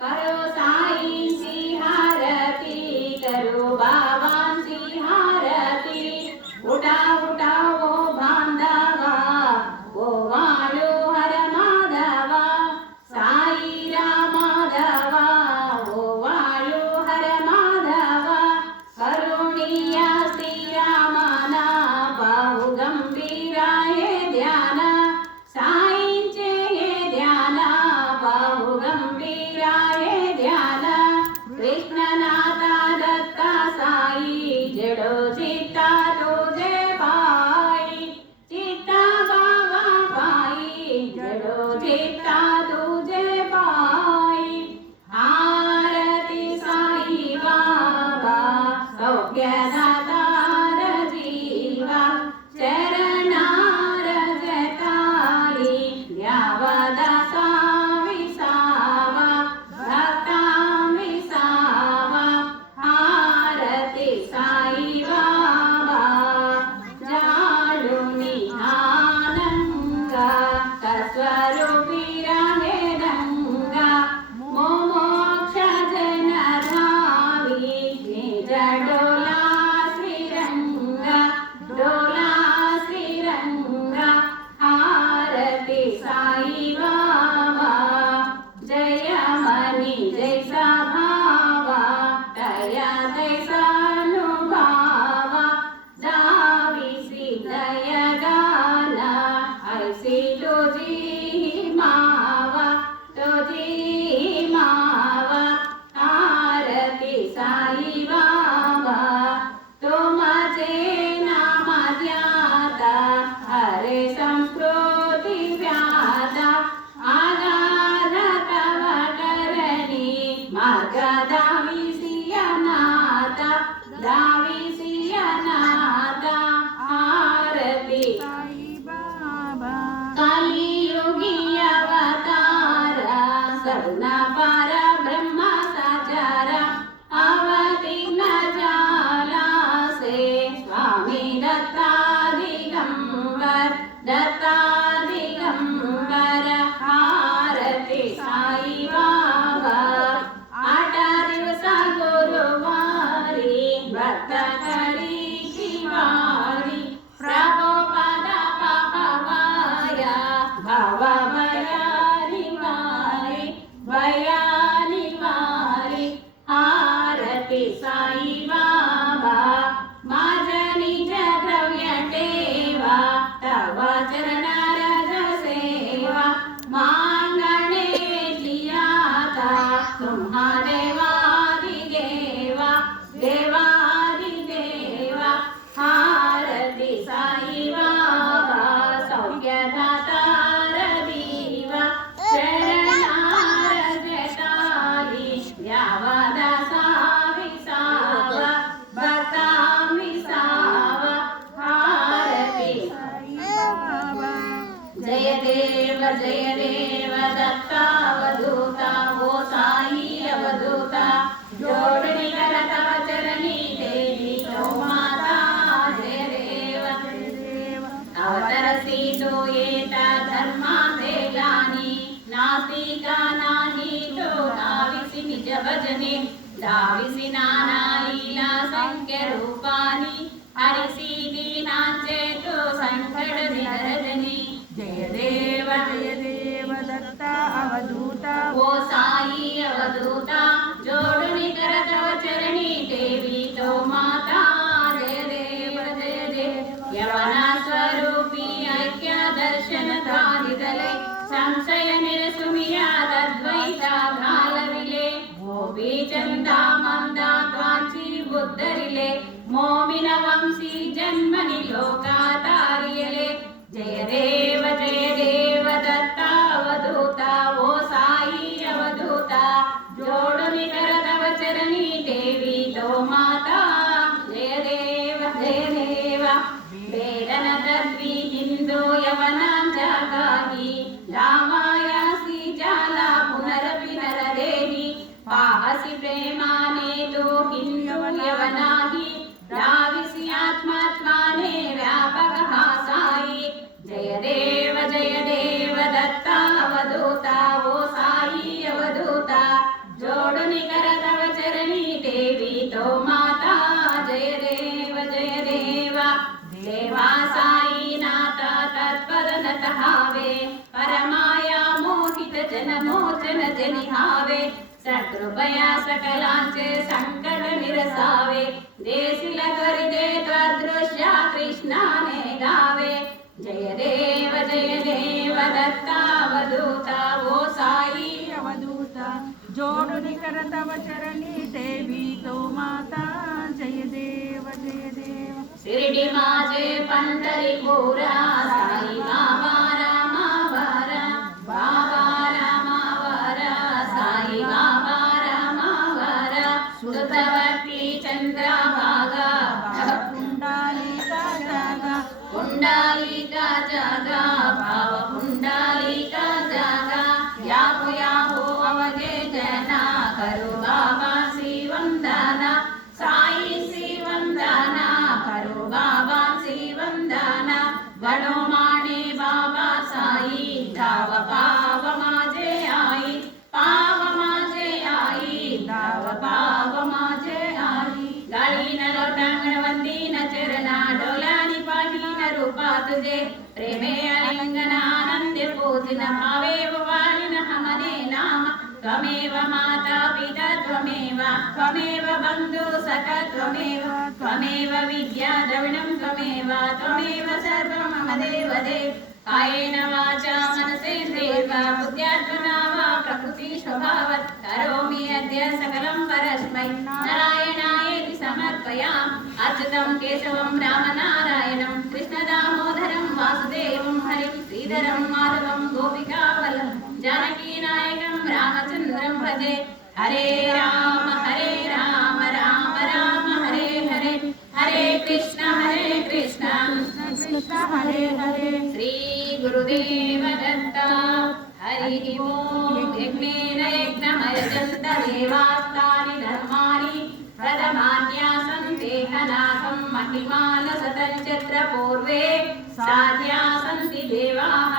करो साईंची हारती, करो बाबांची हारती. उठा उठा वो बांधवा, वो वाळू हर माधवा. साई रामाधवा, वो वाळू हर माधवा. करुणिया श्रीरामाना, पाहू गंभीरा हे ध्यान. साईंचे हे ध्यान, पाहू गंभीरा हे ध्यान. कृष्णनाथा दत्ता साई, जडो चित्ता तुझे पाई. चित्ता बाबा पाई, जडो चित्ता तुझे पाई. आरती साई बाबा, सौख्यदातार जीवा. चरणार जताली, द्यावा दासा विसावा. भक्ता विसावा. आरती साई बाबा, जाडुनी आनंगा. तत्स्वरूपी राहे रंगा. मोक्ष जन धावी, निज डोला श्रीरंगा. डोला श्रीरंगा. आरती साई बाबा, जय मनी जैसा भावा. दया जैसा अनुभवा. दावीसी दया गाला, ऐसी तुझी मावा. तुझी मावा. आरती साई बाबा, तुमचे नाम ध्याता. हरे संस्कृती व्याता. आगाध तव करणी, मार्ग दावीसी अनाथा. दावीसी अनाथा. आरती साई बाबा, कलियुगी अवतारा. सगुणा पार ब्रह्मा साचारा. अवतीर्ण झाला से, स्वामी दत्ता दिगंबर. दत्ता दिगंबर. आरती साई बाबा, 8 दिवस गुरुवारी. भक्त करीची वारी. प्रभुपद पाहवाया, भावा भयानी वारी. भयानी वारी. आरती साई बाबा, माझ निज द्रव्य ठेवा. तव चरणार सेवा. मागणेची आता, तुम्हा देवादि देवा. देवादि देवा. आरती साई बाबा, सौख्यदातार दीवा. चरणार जटाली, द्यावा दासा विसावा. भक्ता विसावा. आरती साई बाबा, जय देव दत्ता अवधूता. वो साई अवधूता, जोडणी कर तव चरणी देवी. तो माता जय देव. अवतरसी तो येता धर्माचे ज्ञानी. नास्तिका नाही तो धाविसी निज भजने. धाविसी नाना लीला संख्य रूपानी. हरिसी दीनांचे तो संकट निरजनी. जय देव दत्ता अवधूता. वो साई अवधूता, जोडणी कर तव चरणी देवी. तो माता जय देव. यवना स्वरूपी ऐक्य दर्शन तादिदले. संशय निरसुमिया तद्वैता घालविले. गोपी चंदा मंदा त्वाची बुद्धरिले. मोमिन वंशी जन्मनि लोकातारियले. जय देव दत्ता अवधूता. वो साई अवधूता, जोडणी कर तव चरणी देवी. तो माता जय देव. वेदन तद्वी हिंदू यवनांच्या काही. रामायासी जाला पुनरपि नरदेही. पाहसी प्रेमाने तो हिंदू यवनाही. राविसी आत्मात्माने व्यापक हा साई. जय देव दत्ता अवधूता. वो साई अवधूता, निहावे सकृपया सकलांचे संकट निरसावे देसिल गरिदे त्वदृश्या कृष्णाने गावे जय देव दत्तावधूता वो साई अवधूता जोडुनि कर तव चरणी देवी तो माता जय देव शिरडी माझे पंढरीपुरा साई बाबा रामावरा बाबा रामावरा साई बाबा रामावरा सुतवती चंद्रभागा पुंडलिका जागा पुंडलिका जागा भाव पुंडलिका जागा याहो याहो अवगे जना करो बाबा श्री वंदना साई श्री वंदना करो बाबा श्री वंदना गणो माने बाबा साई धाव पाव माझे आई पाव माझे आई धाव पाव माझे आई गाळी न लोटांगण वंदी न चरणा डोलानी पाठी न रूपा तुझे प्रेमे अलिंगन आनंदे पूजिन भावे वालिन हमने नाम त्वमेव माता पिता त्वमेव बन्धु सखा त्वमेव विद्या द्रविणं त्वमेव सर्वं मम देवदेव कायेन वाचा मनसेन्द्रियैर्वा बुद्ध्यात्मना वा प्रकृति स्वभावात् करोमि अद्य सकलं परस्मै नारायणायेति समर्पयामि अच्युतं केशवं रामनारायणं कृष्णदामोदरं वासुदेवं हरिं श्रीधरं माधवं गोपिकावल्लभं जानकीनायकं रामचन्द्रं भजे हरे राम राम राम हरे हरे हरे कृष्ण कृष्ण हरे हरे श्री गुरुदेव दत्ता हरि ओम यज्ञेन यज्ञमयजन्त देवास्तानि धर्माणि प्रथमान्यासन्ते हनासं महिमानसतञ्चत्र पूर्वे साध्या सन्ति देवाः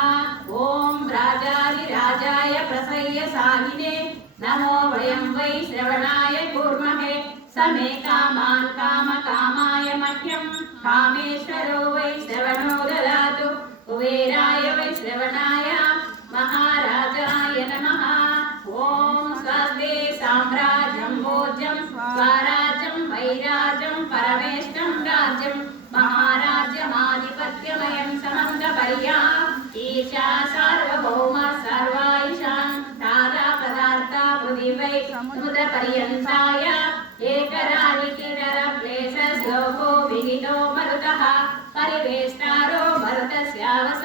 ॐ राजाधिराजाय प्रसह्य साहिने नमो वयं वै श्रवणाय कुर्महे समे कामान् कामकामाय मह्यं कामेश्वरो वै श्रवणो ददातु कुबेराय वै श्रवणाय महाराजाय नमः ॐ स्वस्ति साम्राज्यं भोज्यं स्वराज्यं वैराज्यं परमेष्टं राज्यं महाराज्यमाधिपत्यमयं समन्तपर्या ईशा सार्वभौम सर्वाईशां दाता पदार्था पृथिवै समुद्रपर्यन्ताय एकराजितिरप्लेशस्लोको विहितो मरुतः परिवेष्टारो मरुतस्यावस